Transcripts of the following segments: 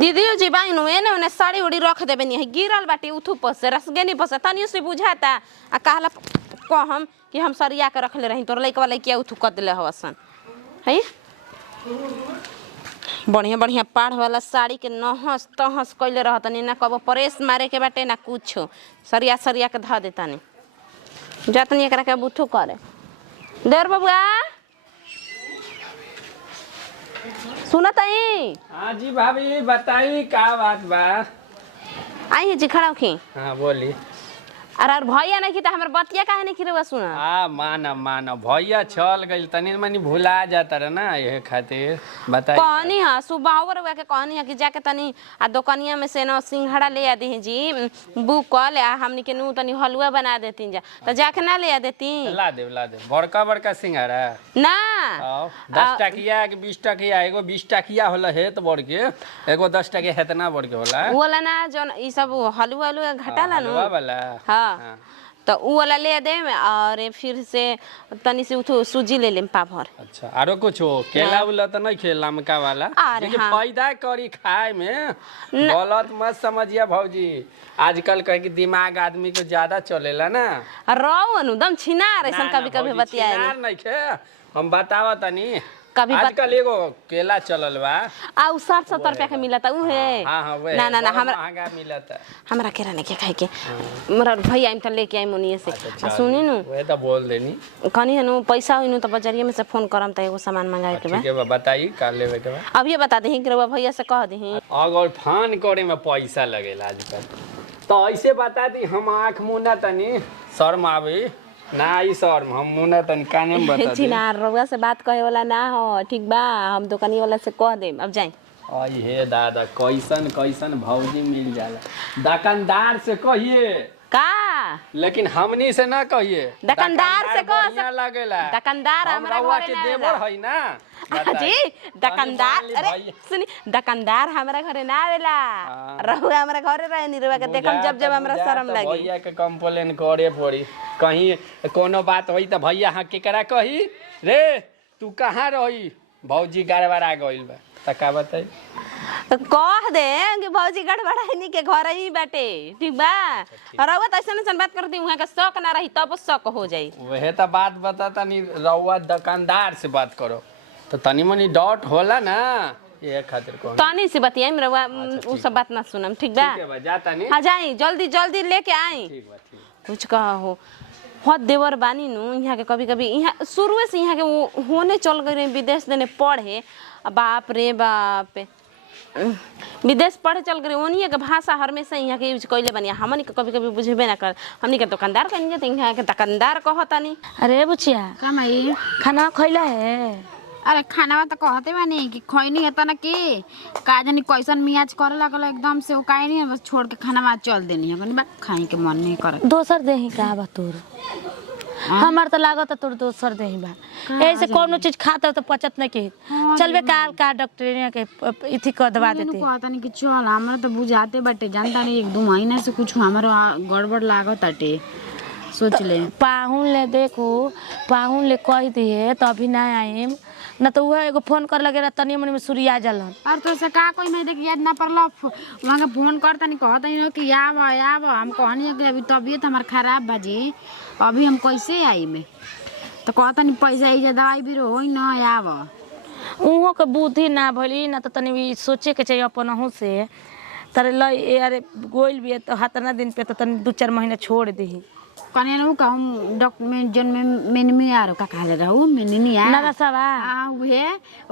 दीदी जी बाइन एने ओने साड़ी उड़ी रख देबे नहीं गिरल बाटी उथु पर से रसगेनी पर से तनियो से बुझाता आ कहला कहम कि हम सरिया के रखले रही तोर लइका लइकिया उथु कर देले हवसन है बढ़िया बढ़िया पाढ़ वाला साड़ी के नहस तहस कइले रहतनी ना कबो प्रेस मारे के बाटे ना कुछ सरिया सरिया के ध देतानी जतनी एकरा के बुथु करे देर बबुआ सुनत आई। हाँ जी भाभी बताई का बात बा। आई है जी खड़ा होखी। हाँ बोली। अरे भैया नहीं की तो हमारे बतिया काहे नहीं खिरवा सुना। हाँ माना भैया चल गई तनी मनी भुला जाता रहा ना ये खातिर बताई। कहनी है सुबह हुआ के कहनी है कि जाके तनी आ दुकानिया में से न सिंघाड़ा ले आ दी जी बुकल आ हमनी के नू तनी हलवा बना देती जा तो जाके ना ले आ देती। ला दे बड़का बड़का सिंघाड़ा ना 10 टकिया के 20 टकिया एगो 20 टकिया होला है तो बड़ के एगो 10 टकिया हेतना बड़ के होला बोला ना जो ई सब हलवा हलवा घटाला नु हलवा वाला। हाँ तो उ वाला ले दे और फिर से तनी से उठो सूजी ले लेम पाभर। अच्छा आरो कुछ हो केला उला तो नहीं खेला लमका वाला अरे हाँ। फायदा करी खाए में गलत मत समझिए भौजी आजकल कहे कि दिमाग आदमी को ज्यादा चलेला ना रहो अनुदम छिना रे सन कभी कभी बतिया नहीं खे हम बतावा तनी कभी आजकल एगो केला चलल बा आ 60-70 रुपया के मिलता उ है। हां वे ना हमरा महंगा मिलता हमरा केरा नहीं के खाए के मोरा भैया आइम त लेके आई मोनिए से सुनी नु वे तो बोल देनी कनी नु पैसा होइनु त बजरिया में से फोन करम त एगो सामान मंगाए के बा। ठीक है बताई का लेवे के बा अब ये बता देही कि रउआ भैया से कह देही अगर फोन करे में पैसा लगेला आजकल तो ऐसे बता दी हम आंख मुना तनी शर्म आवे ना ई शर्म हम मुना तनी काने में बता दी छिनार रउआ से बात कहे वाला ना हो ठीक बा हम दुकानी वाला से कह देम अब जाई। आई हे दादा कैसन भौजी मिल जाला दुकानदार से कहिए का लेकिन हमनी से ना कहिए दुकानदार से कह बढ़िया लागेला दुकानदार हमरा घरे के ना देवर है ना जी दुकानदार अरे सुनी दुकानदार हमरा घरे ना आवेला रहुआ हमरा घरे रहे नि रहुआ के देखम जब हमरा शर्म लागी भैया के कंप्लेन करे पड़ी कहीं कोनो बात होई त भैया हां केकरा कही रे तू कहां रही भौजी गड़बड़ा गइल बा त का बताई कह दे कि भौजी गड़बड़ाई के घर ही बाटे ठीक बा रउआ त ऐसन बात करती वहां के शक ना रही तब शक हो जाई वहे त बात बताता नी रउआ दुकानदार से बात करो तो तनी मनी डॉट होला ना ये खातिर को तनी से बतियाई रउआ उ सब बात ना सुनम ठीक बा। ठीक है बा जाता नी हां जाई जल्दी लेके आई ठीक बा ठीक कुछ कहो हो देवर बानी नु यहाँ के कभी यहाँ शुरू से यहाँ के होने चल गए विदेश देने पढ़े बाप रे बाप विदेश पढ़े चल गए ओनिए के भाषा हमेशा यहाँ के यूज कैले बनिया हमनी के कभी बुझेबे ना कर हमनी के दुकानदार कहनी जाते यहाँ के दुकानदार कहतानी। अरे बुचिया कमाई खाना खैला है। अरे खाना तो कहते बानी कि खैनी है तना कि का जानी कैसन मियाज करे लगल एकदम से वो काहे नहीं बस छोड़ के खाना चल देनी है बनी बा खाए के मन नहीं करे दोसर देही का बा तोर हमार तो लागत तोर दोसर देही बा ऐसे कोनो चीज खाता तो पचत नहीं के चलबे काल का डॉक्टर के इथि कर दवा देते कहता नहीं कि चल हमरा तो बुझाते बाटे जानता नहीं 1-2 महीना से कुछ हमारा गड़बड़ लागत आटे सोच ले पाहुन ले देखो पाहुन ले कह दिए तो अभी ना आएम न तो वह एगो फोन कर लगे तनी मनी में सूर्या जलन और तो से का कोई मैं देख याद ना पड़ला वहां के फोन करता नहीं कहता नहीं कि आब हम कहनी कि अभी तबीयत हमार खराब बाजी अभी हम कैसे आई में तो कहता नहीं पैसा आई दवाई भी हो ना आब उहो के बुद्धि ना भली ना तो तनी सोचे के चाहिए अपन से तारे ल अरे गोइल भी तो हतना दिन पे तो तनी 2-4 महीना छोड़ दी कने नु कहूं डॉक्यूमेंट जन में में आरो का कहले रहू मिनी आ ना सवा आ उहे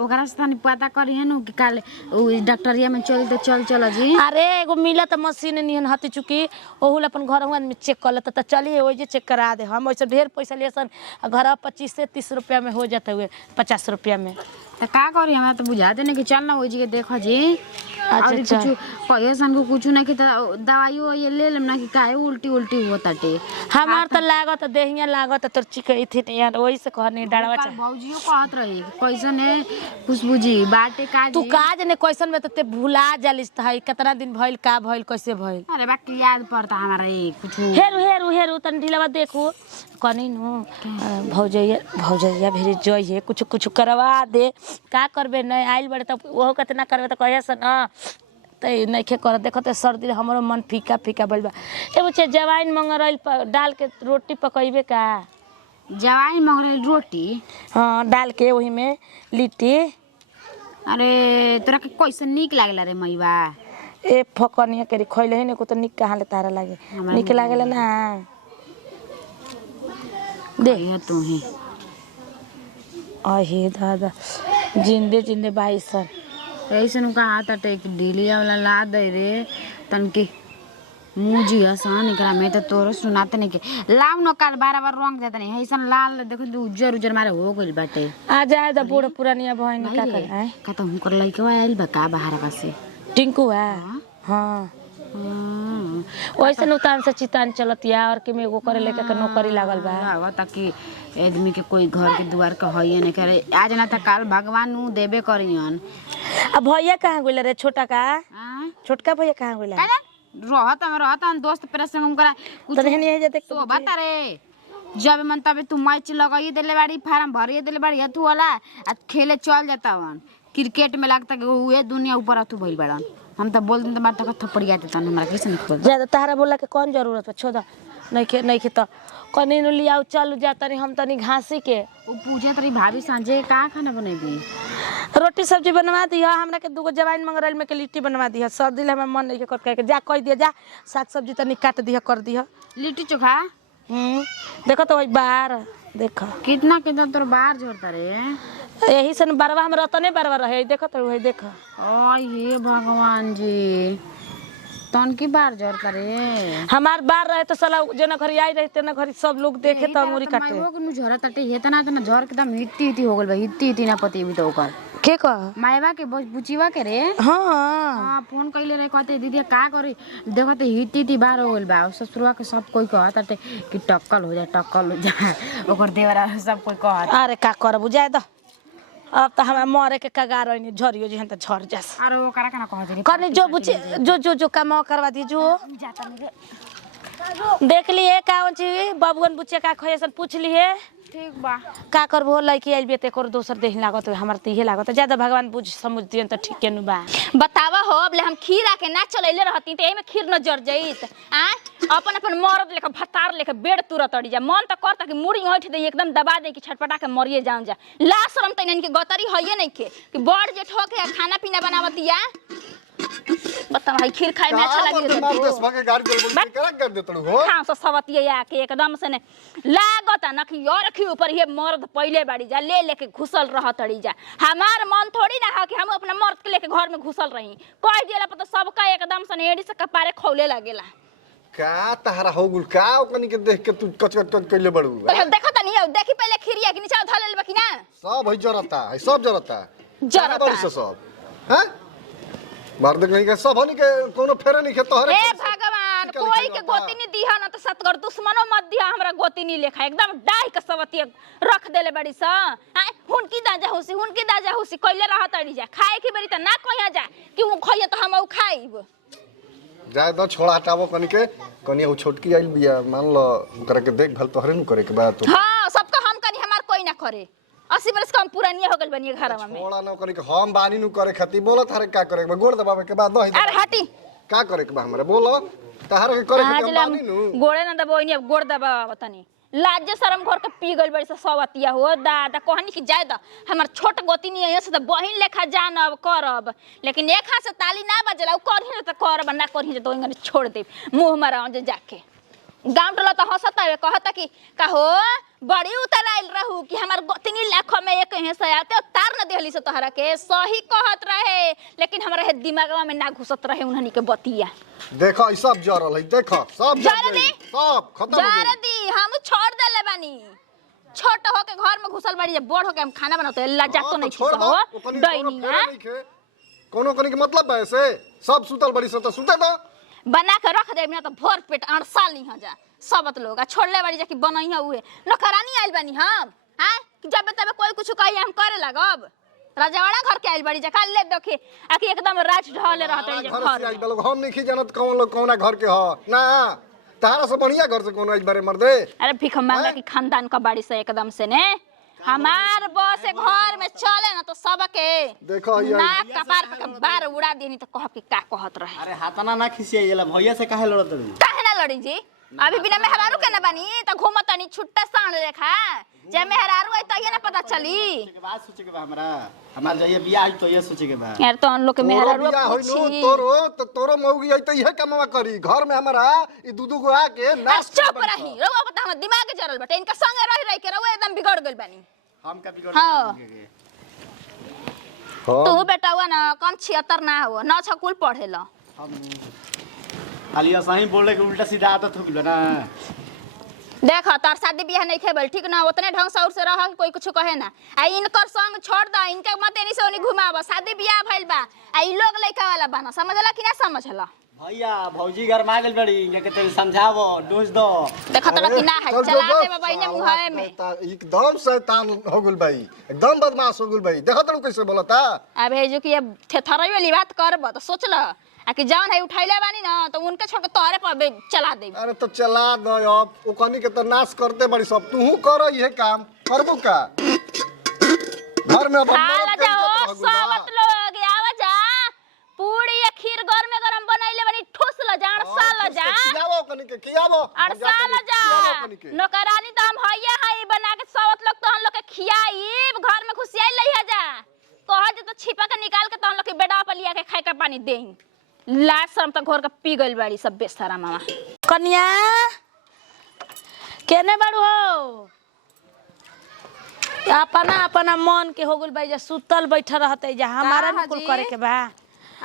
ओकरा से तनी पता करी है नु कि काल उ डॉक्टरिया में चल जी। अरे एगो मिला त मशीन निहन हती चुकी ओहुल अपन घर में चेक कर लेता त चलिए ओइ जे चेक करा दे हम वैसे ढेर पैसा लेसन घर 25 से 30 रुपया में हो जाता हुए 50 रुपया में त का करी हमरा तो बुझा दे ने कि चल ना ओइ जी के देख जी अच्छा कुछ पैसा को कुछ ना कि दवाई ये ले लेम ना कि काहे उल्टी होताटे हमार त लागत देहिया लागत तोर चिकई थी यार ओइ से कहनी डड़वा चा भौजियो कहत रही कैसन है खुशबुजी बाटे का तू काज ने कैसन में ते भुला जालिस त कितना दिन भइल का भइल कैसे भइल अरे बाकी याद पड़ता हमारा ये कुछ हेरू तन ढिलवा देखो कनी नु भौजैया भेज जइए कुछ करवा दे का करबे नहीं आइल बड़े त ओहो कितना करबे त कहे से न करते नइखे कर देखते सर्दी हमरो मन फीका फीका भइल बा। ए बच्चे जवाइन मंगरैल डाल के रोटी पकइबे का? जवाई मंगरैल रोटी? हाँ डाल के वही में लिट्टी। अरे तोरा के कैसे निक लागला रे मैवा? ए फकनिया के खइले ही ने को तो निक कहाँ ले तारा लागे निक लागेला ना दे तू ही आहे दादा जिंदे जिंदे बाईसन ऐसन का हाथ टेक ढीलिया वाला ला दे रे तनकी मुजी हसन एकरा में तो तोरो सुनाते नहीं के लाव न काल बार-बार रंग जाता नहीं ऐसन लाल देखो उज्जर उज्जर मारे हो गइल बाटे। आ जाए द बूढ़ पुरानिया बहन का कर है का तो हुनकर लइके आइल बा का बाहर पासे टिंकू है। हाँ वैसे उतान से चितान चलतिया और कि में एगो करे लेके के नौकरी लागल बा आवा ताकि आदमी के कोई घर के द्वार का हइए नहीं करे आज ना त काल भगवान नु देबे करियन। अब भैया कहाँ गइल रे छोटा का? छोटका भैया कहाँ गइल? रहत हम दोस्त पेरा संग उनकरा कुछ तो नहीं जाते तो बता रे जब मन तबे तू मैच लगाई देले बाड़ी फार्म भरिए देले बाड़ी तू वाला आ खेले चल जातावन क्रिकेट में लगता कि उहे दुनिया ऊपर अथु भइल बाड़न। हम तो बोल दिन तो बात तो थप्पड़िया देता हमरा कैसे नहीं खोल ज्यादा तारा बोला के कौन जरूरत है छोड़ नहीं के तो कनी नु लिया चल जाता नहीं हम तनी घासी के वो पूछे तरी भाभी सांझे का खाना बनेबी? रोटी सब्जी बनवा दिया हमरा के दूगो जवाइन मंगरैल में के लिट्टी बनवा दिया सर्दी ले हमरा मन नहीं कर के जा कह दिया जा साग सब्जी तनी काट दिया कर दिया लिट्टी चोखा। देखो तो वही बाहर देखो कितना तोर बाहर जोड़ता रे यही से बरवा हमरा तने बरवा रहे देखो तो वही देखो ओ ये भगवान जी तन की बार जोड़ता रे हमार बार रहे तो साला जना घरी आई रहे तना घरी सब लोग देखे तो अंगूरी काटे मैं वो नु झोरा तटे हे तना झोर के दम हित्ती हो गइल बा हित्ती ना पति भी तो ओकर के कह मायवा के बुचिवा के रे। हां हां फोन कइले रे कहते दीदी का करी देखते हित्ती बार हो गइल बा ससुरवा के सब कोई कहत कि टक्कल हो जाए ओकर देवरा सब कोई कहत। अरे का करबु जाए द अब तो हमारे मरे के कगार होइनी झरियो जी त झर जास अरे वो करा कना कह दे करने जो बुझे जो काम करवा दी जो देख लिए कावन चीज बाबूगन बुचिया का खयसन पूछ लिए ठीक बा का करबो लइकी आइल बेते कर दोसर देह लागत हमर त इहे लागत ज्यादा भगवान बुझ समझ दियन त ठीक केनु बा बतावा हो अबले हम खीर आके ना चलैले रहती त एमे खीर न जर जईत आ अपन मरद लेके भतार लेके बेड तुरत अड़ी जा मन त करता कि मुड़ी ओठ दे एकदम दबा दे कि छटपटा के मरिए जाऊं जा ला शरम त इनके गतरी हइए नहीं के कि बड़ जेठ हो के खाना पीना बनावतिया बता भाई खीर खाए में अच्छा लगे मार दस भागे गाड़ी बोल करा कर दे तड़ू हो हां सो सवतिया आके एकदम से ने लागत न कि और रखी ऊपर ये मर्द पहले बाड़ी जा ले लेके घुसल रह तड़ी जा हमार मन थोड़ी ना है कि हम अपना मर्द के लेके घर में घुसल रही कह दिला पर तो सबका एकदम से एड़ी से कपारे खौले लागेला का तहरा हो गुल का ओकनी के देख के तू कच कइले बड़ू देखो त नहीं देखी पहले खीरिया के नीचे धल लेबा कि ना सब है जरता है सब जरता जरता बड़ी से सब हैं मर्द कहीं के सब होनी के कोनो फेरे नहीं के तोहरे ए भगवान कोई के गोती नहीं दिहा ना तो सतगर दुश्मनो मत दिया हमरा गोती नहीं लेखा एकदम डाई के सवती रख देले बड़ी सा हुनकी दाजा हुसी कइले रहत अड़ी जा खाए के बरी त ना कहिया जा कि उ खइए त हम उ खाइब जाय दो छोड़ा हटावो कनी उ छोटकी आइल बिया मान लो ओकरा के देख भल तोहरे न करे के बा तो हां सबका हम कनी हमार कोई ना करे 80 बरस कम पुरानी हो गइल बनी घरवा में छोड़ा न कनी के हम बानी नु करे खाती बोलो थारे का करे के बा गोड़ दबावे के बाद दही अरे हटी का करे के बा हमरा बोलो तहरा के करे के बानी नु गोड़े ना दबोइनी अब गोड़ दबा तनी लाजे शरम घर के पी गइल बड़ी से सवतिया हो दादा कहनी कि जाय द हमर छोट गोती नहीं है से त बहिन लेखा जानब करब लेकिन एक हाथ से ताली ना बजला उ करही न त करब ना करही त दोंगन छोड़ दे मुंह मारा जे जाके गांव टोला त हंसता है कहता कि कहो बड़ी उतराइल रहू कि हमार 3 लाख में एक हिस्सा आते तार न देहली से तोहरा के सही कहत रहे लेकिन हमरा है दिमागवा में ना घुसत रहे उन्हनी के बतिया देखो ई सब जरल है देखो सब जर दी सब खत्म हो जर दी हम छोड़ देले बानी छोट हो के घर में घुसल बाड़ी जे बड़ हो के हम खाना बनाते लज्जा तो नहीं छोड़ हो दो डैनिया कोनो कनी के मतलब है से सब सुतल बड़ी से तो सुते दो बना के रख दे ना तो भर पेट अड़साल नहीं हो जा सबत लोग छोड़ले बाड़ी जाके बनैया उहे नखरानी आइल बानी हम हां जब तब कोई कुछ कही हम करे लगब राजवाड़ा घर के आइल बाड़ी जा ले देखे आकि एकदम राज ढले रहत है घर आइल लोग हम नहीं जानत कौन लोग कौना घर के ह ना तहारा से बढ़िया घर से कोनो इस बारे मर दे अरे भिख मांगा की खानदान का बाड़ी से एकदम से ने हमार बस घर में चले ना तो सबके देखो ये नाक कपार पे बार उड़ा देनी तो कहब कि का कहत रहे। अरे हाथना ना खिसियाइला भैया से काहे लड़त रही? काहे ना लड़ी जी? अभी बिना मेहरारू के ना बनी तो घूमत तनी छुट्टा सांड लेखा। जे मेहरारू आई तो ये ना पता चली। के बाद सोचे के बा हमरा हमार जइए बियाह है तो ये सोचे के बा। यार तो उन लोग के मेहरारू बिया होई नु पूछी। तोरो मौगी आई तो इहे कमवा करी घर में हमारा ई दूधू को आके नाच चुप रही रउआ पता हमर दिमाग जरल बटे इनका संगे रह के रउआ एकदम बिगड़ गइल बानी। हम का बिगड़ हाँ। हां तू बेटा हुआ ना कम 76 ना हो ना छकुल पढ़ेला। हम खाली सही बोले के उल्टा सीधा आदत हो गइल ना। देख तार शादी बियाह नहीं खेबल ठीक ना उतने ढंग से और से रह कोई कुछ कहे ना आ इनकर संग छोड़ द इनके मत एनी से ओनी घुमाव शादी बियाह भइल बा आ ई लोग लइका वाला बना समझला कि ना समझला। भैया भौजी घर मा गेल बड़ी इनके के तेरे समझावो डोज दो। देख तोरा कि ना है चला दे बबईने मुहाए में एकदम शैतान हो गेल भाई एकदम बदमाश हो गेल भाई देखो तो कैसे बोलता। अब हे जो कि अब थेथरई वाली बात करब तो सोच ल आ कि जान है उठैले बानी ना तो उनके छोड़ के तोरे पर चला दे। अरे तो चला दो अब ओकनी के तो नाश करते बड़ी सब तू कर ये काम करबो का घर में अब खाला जाओ सावत लोग आवा जा पूरी या खीर घर में गरम बनाइले बनी ठुस ल जान साल जा खियावो कनी के खियावो और साल जा नौकरानी तो हम हइया हई बना के सावत लोग तो हम लोग के खियाई घर में खुशियाई लइहा जा कह जे तो छिपा के निकाल के तो हम लोग के बेड़ा पर लिया के खाए के पानी देई लाज शर्म तो घर का पी गइल बाड़ी सब बेसारा मामा। कन्या केने बाड़ू हो अपना अपना मन के हो गइल बा जे सुतल बैठल रहते जे हमारा का निकुल हाजी? करे के बा।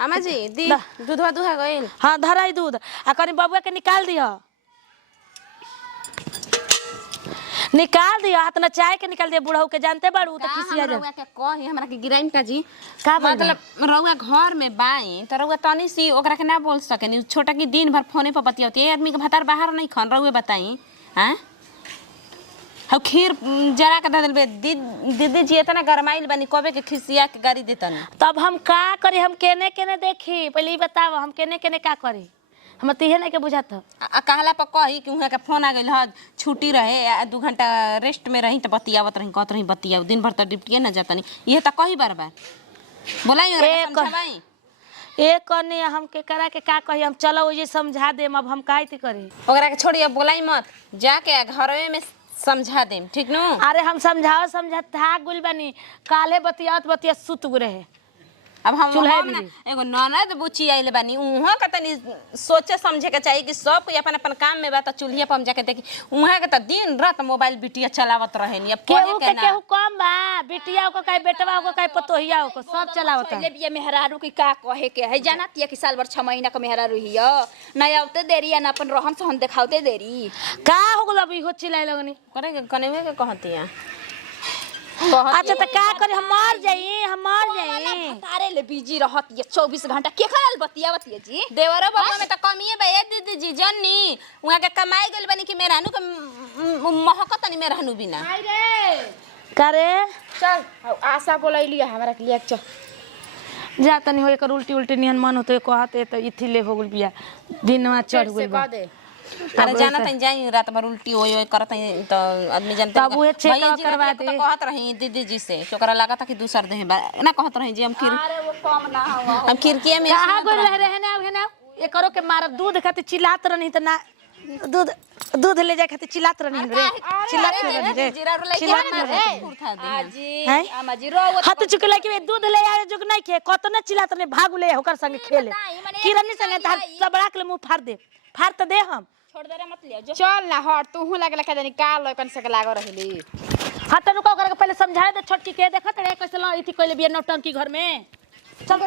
आमा जी दी दूधवा दुहा गइल। हाँ धराई दूध आ कनी बबुआ के निकाल दिह निकाल दिह हाथ न चाय के निकाल दिया बुढ़ऊ के जानते बाड़ू तो खिसिया जा रउआ के कही हमरा के गिराइन का जी का बोल मतलब रउआ घर में बाई त रउआ तनी सी ओकरा के ना बोल सकेनी छोटा की दिन भर फोने पर बतियावती ए आदमी के भतार बाहर नहीं खन रउए बताई हैं हम खीर जरा के दे देबे दीदी जी इतना गरमाइल बनी कबे के खिसिया के गाड़ी देतन। तब हम का करी हम केने केने देखी पहले ई बताओ हम केने केने का करी हम तिहे नहीं के बुझात कहला पर कही कि उहाँ के फोन आ गइल ह छुट्टी रहे आ 2 घंटा रेस्ट में रही त बतियावत रही कहत रही बतियाव दिन भर त ड्यूटी ना जातनी ये त कही बार बार बोलाई ओकरा समझाई एक कने हम के करा के का कही हम चलो ओजे समझा देम अब हम काहे करी ओकरा के छोड़ी अब बोलाई मत जाके घरवे में समझा देम ठीक नु। अरे हम समझा था गुल बनी काले बतिया सुत रहे अब हम चूल्हा हम ना एगो ननद बुची आइले बानी उहाँ के तनी सोचे समझे के चाहिए कि सब कोई अपन अपन काम में बा त चूल्हे पर हम जाके देखी उहाँ के त दिन रात मोबाइल बिटिया चलावत रहेनी अब कहे केहू के के ना केहू कम बा बिटिया को काहे बेटवा को काहे पतोहिया को सब चलावत पहले बिया मेहरारू की का कहे के है जाना तिया कि साल भर 6 महीना का मेहरारू हिया ना आवते देरी या ना अपन रहन सहन दिखावते देरी का हो गल अभी हो चिल्लाए लगनी करे के कनेवे के कहतिया अच्छा त का करी हम मर जाई तारे ले बिजी रहत ये 24 घंटा के करल बतियावत ये जी देवरो बाबा में त कमिए बे दीदी जी जन्नी उहाँ के कमाई गइल बानी कि मेहरानू के महकत तनी मेहरानू बिना करे चल आशा बोलैली हमरा के लिए चल जा तनी हो एकर उल्टी निहन मन होते कहते त इथि ले हो गल बिया दिनवा चढ़ गइल बा अरे जाना तनी जाई रात भर उल्टी ओय ओय करत त आदमी जानते तब उहे चेक करवा दे कहत रही दीदी जी से चोकरा लागत कि दूसर देह ना कहत रही जी हम खीर अरे वो कम ना हो हम खिड़की में कहां गइल रहे ना एकरो के मार दूध खातिर चिल्लात रहनी त ना दूध ले जाए खातिर चिल्लात रहनी रे चिल्लात रहनी रे जीरा रो लेके चिल्लात ना रहनी उठा दे आजी हैं? आमाजी रो हाथ चुकला के दूध ले आए जुग नहीं के कतने चिल्लात रहनी भाग ले होकर संगे खेले किरनी संगे तार सबड़ा के मुंह फाड़ त दे हम छोड़ दे रे मत ले जो चल ना हट तू हूं लगला के निकाल लकन से लाग रहली हट रुको कर पहले समझा दे छोटकी के देखत रे कैसे लो इथि कइले बिया नौटंकी घर में चल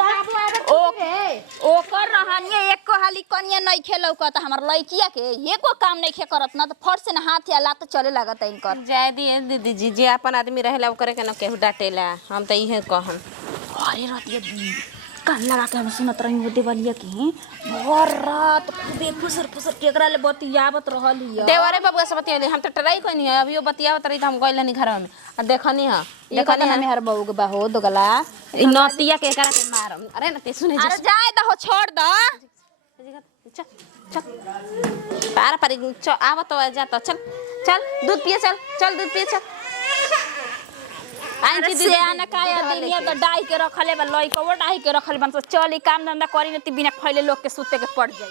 ओकर रहनिए एक को हाली कनिया नहीं खेलौका त हमर लइकिया के एको काम नहीं खे करत ना त फट से ना हाथ या लात चले लागत इनकर जाय दिए दीदी जी जे अपन आदमी रहेला ओकरे के न केहू डाटेला हम त इहे कहम अरे रतिया कान लगा के हम सुनत रही वो देवलिया की भर रात खूबे फुसर फुसर केकरा ले बतियावत रहली देवरे बबुआ से बतियाली हम त ट्राई कइनी है अभी वो बतियावत रही त हम गइलनी घर में आ देखनी है देखनी ना मेहर बहू के बाहो दोगला ई नतिया के एकरा के मारम अरे न ते सुने अरे जाए द हो छोड़ द चल चल पार पारी आवत जा त चल चल दूध पिए चल चल दूध पिए चल आई अरे जी से आना काय दुनिया तो डाई के रखले बा लइका वो डाई के रखले बन चल काम धंधा करी न ती बिना खइले लोग के सुते के पड़ जाई।